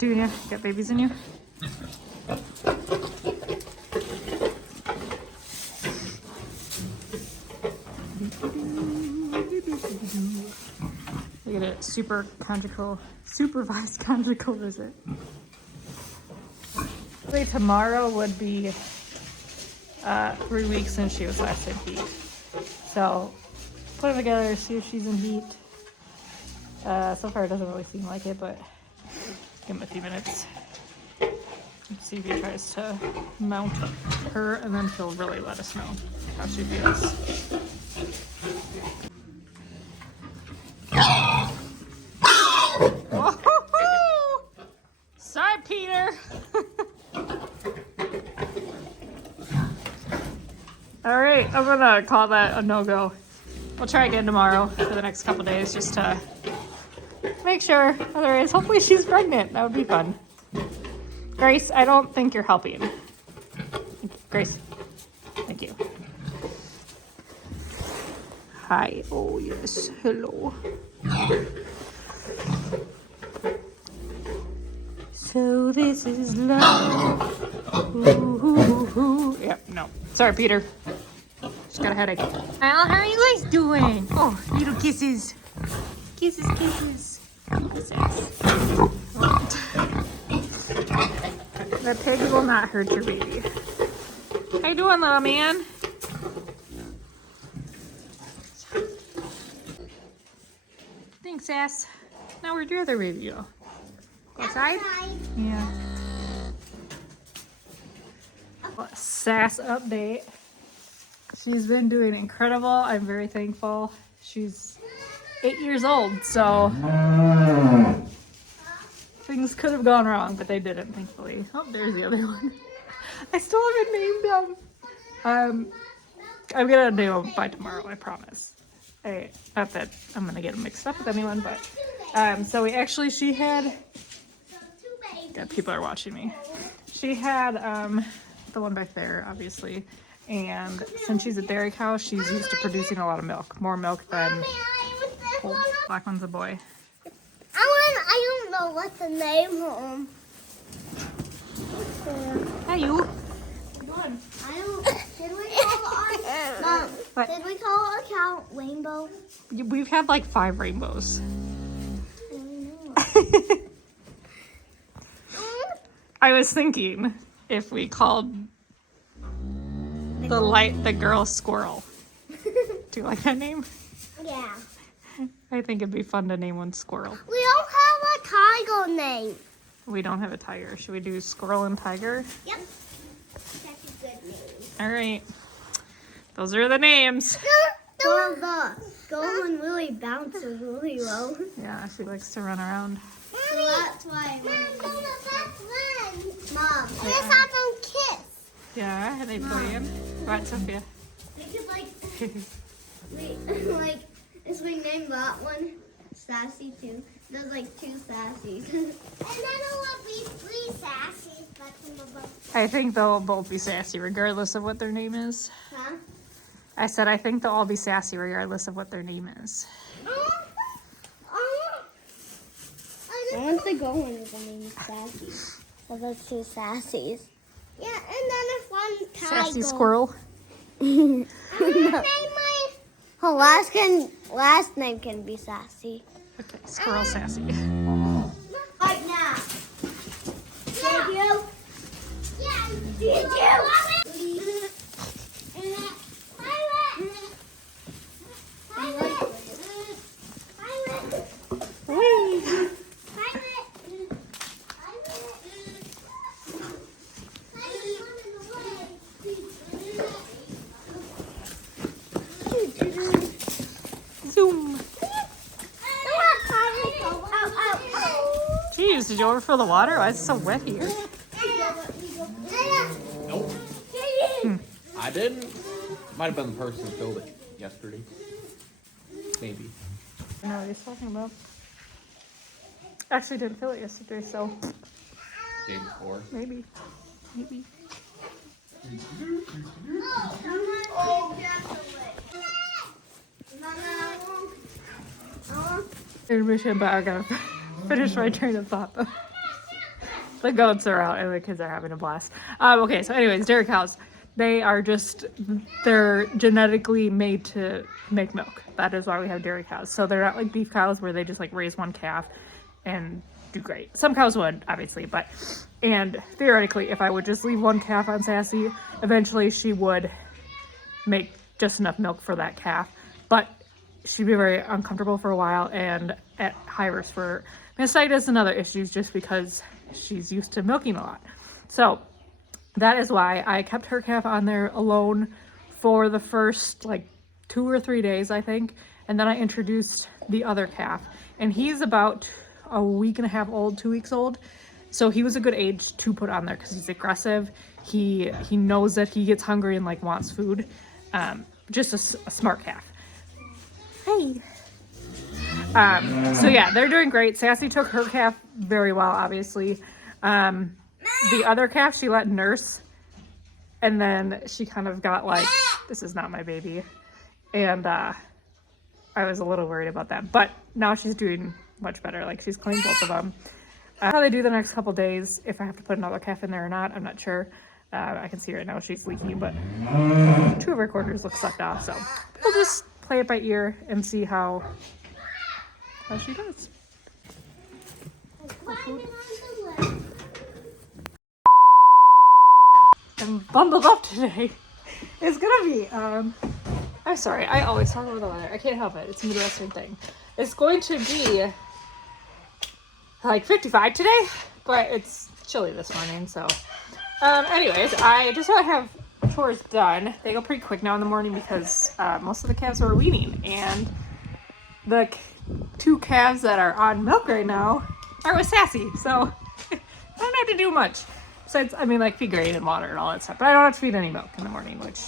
Petunia, got babies in you? We get a supervised conjugal visit. Tomorrow would be 3 weeks since she was last in heat. So put them together, see if she's in heat. So far it doesn't really seem like it, but give him a few minutes. See if he tries to mount her, and then she'll really let us know how she feels. Whoa! Sorry, Peter. All right, I'm gonna call that a no-go. We'll try again tomorrow for the next couple days just to make sure. Otherwise, hopefully she's pregnant. That would be fun. Grace, I don't think you're helping. Grace, thank you. Hi, oh yes, hello. So this is love. Ooh, ooh, ooh. Yep, no. Sorry, Peter. Just got a headache. Well, how are you guys doing? Oh, little kisses. Kisses, kisses. Kisses. The pig will not hurt your baby. How you doing, little man? Thanks, Sass. Now where'd your other baby go? Go outside? Yeah. Sass update. She's been doing incredible. I'm very thankful. She's 8 years old, so things could have gone wrong, but they didn't, thankfully. Oh, there's the other one. I still haven't named them. I'm gonna name them by tomorrow, I promise. Not that I'm gonna get them mixed up with anyone, but so she had. God, people are watching me. She had the one back there, obviously, and since she's a dairy cow, she's used to producing a lot of milk, more milk than. Old. Black one's a boy. I don't know what to name him. Hi, you. What are you doing? Did we call our Mom, did we call our cow Rainbow? We've had like 5 rainbows. I was thinking if we called the girl Squirrel. Do you like that name? Yeah. I think it'd be fun to name one Squirrel. We don't have a tiger name. We don't have a tiger. Should we do Squirrel and Tiger? Yep. That's a good name. All right. Those are the names. Well, the golden really bounces really low. Yeah, she likes to run around. So that's why. Mom, let's have them kiss. Yeah, are they playing? Right, Sophia? We could if we name that one Sassy too. There's like 2 Sassies. And then it will be 3 Sassies. I think they'll both be sassy regardless of what their name is. Huh? I said I think they'll all be sassy regardless of what their name is. I want the golden name Sassy. So there's 2 Sassies. Yeah, and then if one tiger. Sassy Squirrel. I'm gonna name my. Her last name can be Sassy. Okay, Squirrel Sassy. Right now. Did you? Yeah. Did you? Zoom. Jeez, did you overfill the water? Why is it so wet here? Nope. I didn't. Might have been the person who filled it yesterday. Maybe. I know what he's talking about. Actually didn't fill it yesterday, so Day before. maybe. Intermission, but I gotta finish my train of thought though. The goats are out and the kids are having a blast. Okay, so anyways, dairy cows. They're genetically made to make milk. That is why we have dairy cows. So they're not like beef cows where they just like raise one calf and do great. Some cows would, obviously, and theoretically, if I would just leave one calf on Sassy, eventually she would make just enough milk for that calf. But she'd be very uncomfortable for a while and at high risk for mastitis and other issues just because she's used to milking a lot. So that is why I kept her calf on there alone for the first like 2 or 3 days, I think. And then I introduced the other calf. And he's about a week and a half old, 2 weeks old. So he was a good age to put on there because he's aggressive. He knows that he gets hungry and like wants food. Just a smart calf. Hey. So yeah, they're doing great. Sassy took her calf very well, obviously. The other calf she let nurse, and then she kind of got like, this is not my baby. And I was a little worried about that. But now she's doing much better. Like she's cleaned both of them. How they do the next couple days, if I have to put another calf in there or not, I'm not sure. I can see right now she's leaking, but 2 of her quarters look sucked off. So we'll just play it by ear and see how she does. I'm bundled up today. It's gonna be, I'm sorry, I always talk about the weather. I can't help it. It's a Midwestern thing. It's going to be like 55 today, but it's chilly this morning, so. Anyways, I just want to have chores done. They go pretty quick now in the morning because most of the calves are weaning, and the 2 calves that are on milk right now are with Sassy, so I don't have to do much. Besides, I mean, like feed grain and water and all that stuff, but I don't have to feed any milk in the morning, which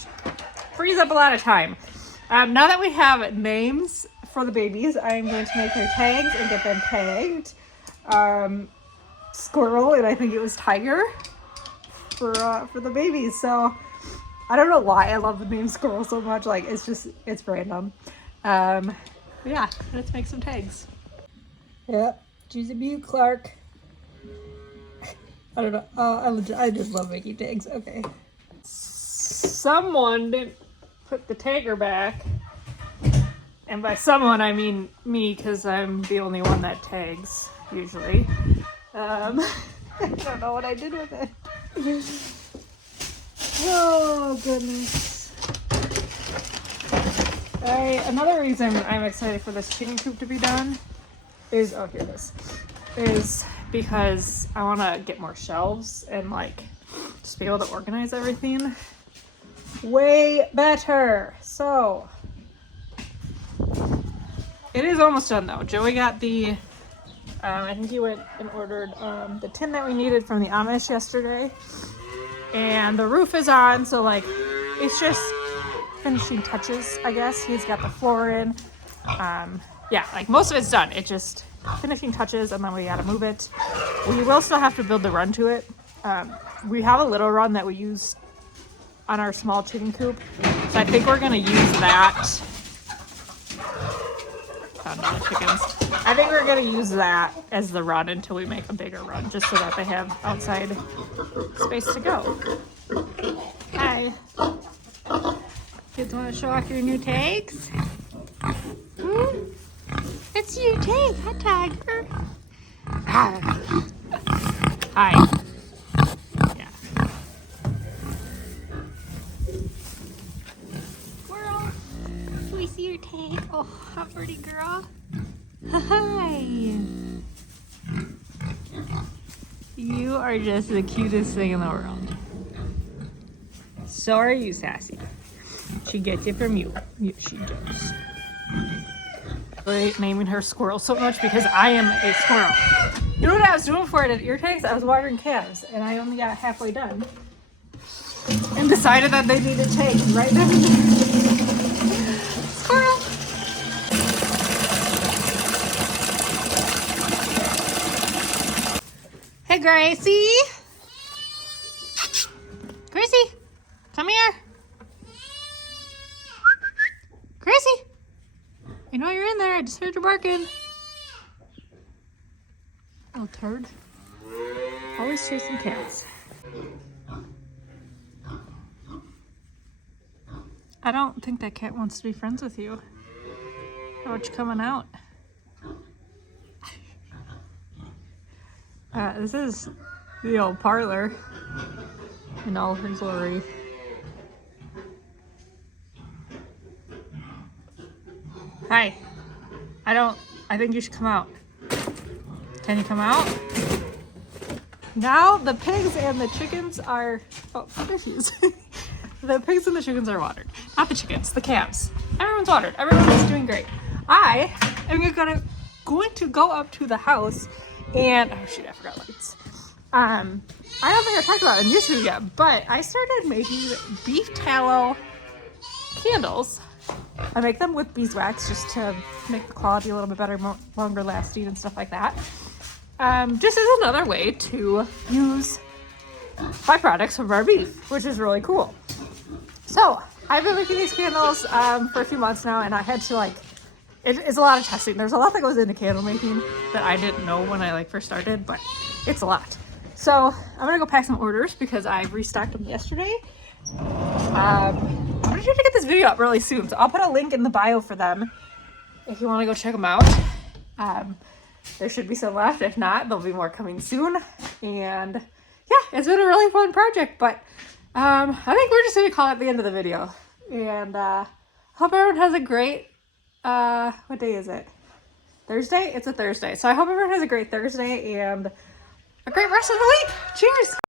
frees up a lot of time. Now that we have names for the babies, I'm going to make their tags and get them tagged. Squirrel, and I think it was Tiger for the babies. So I don't know why I love the name Squirrel so much. Like it's random. Yeah, let's make some tags. Yep, Juicy Butte Clark. I don't know. I just love making tags. Okay. Someone didn't put the tagger back. And by someone, I mean me, because I'm the only one that tags, usually. I don't know what I did with it. Oh, goodness. Alright, another reason I'm excited for this chicken coop to be done is, oh, here it is because I want to get more shelves and, like, just be able to organize everything way better. So, it is almost done, though. Joey got the, I think he went and ordered the tin that we needed from the Amish yesterday. And the roof is on, so, like, it's just finishing touches, I guess. He's got the floor in. Yeah, like, most of it's done. It's just finishing touches, and then we gotta move it. We will still have to build the run to it. We have a little run that we use on our small chicken coop, so I think we're gonna use that. Found all the chickens. I think we're gonna use that as the run until we make a bigger run, just so that they have outside space to go. Hi. Kids want to show off your new tags? It's your tag. Hi, Tiger. Hi. Yeah. Squirrel. Can we see your tag? Oh, how pretty, girl. Hi. You are just the cutest thing in the world. So are you, Sassy. She gets it from you. Yes, she does. I naming her Squirrel so much because I am a squirrel. You know what I was doing for it at ear tags? I was watering calves, and I only got halfway done. And decided that they needed tags right then and there. Squirrel! Hey, Gracie! Gracie! Come here! Gracie! I know you're in there. I just heard you barking. Oh, turd. Always chasing cats. I don't think that cat wants to be friends with you. How about you coming out? This is the old parlor in all her glory. Hi. I think you should come out. Can you come out? Now the pigs and the chickens are, oh, there she is. The pigs and the chickens are watered. Not the chickens, the calves. Everyone's watered. Everyone is doing great. I am going to go up to the house and, oh shoot, I forgot lights. I don't think I talked about it in YouTube yet, but I started making beef tallow candles. I make them with beeswax just to make the quality a little bit better, more, longer lasting and stuff like that. Just as another way to use byproducts from our beef, which is really cool. So I've been making these candles for a few months now, and I had to it's a lot of testing. There's a lot that goes into candle making that I didn't know when I first started, but it's a lot. So I'm gonna go pack some orders because I restocked them yesterday. I'm gonna try to get this video up really soon, so I'll put a link in the bio for them if you want to go check them out. There should be some left. If not, there'll be more coming soon. And yeah, it's been a really fun project, but I think we're just gonna call it the end of the video. And hope everyone has a great what day is it? Thursday? It's a Thursday. So I hope everyone has a great Thursday and a great rest of the week. Cheers!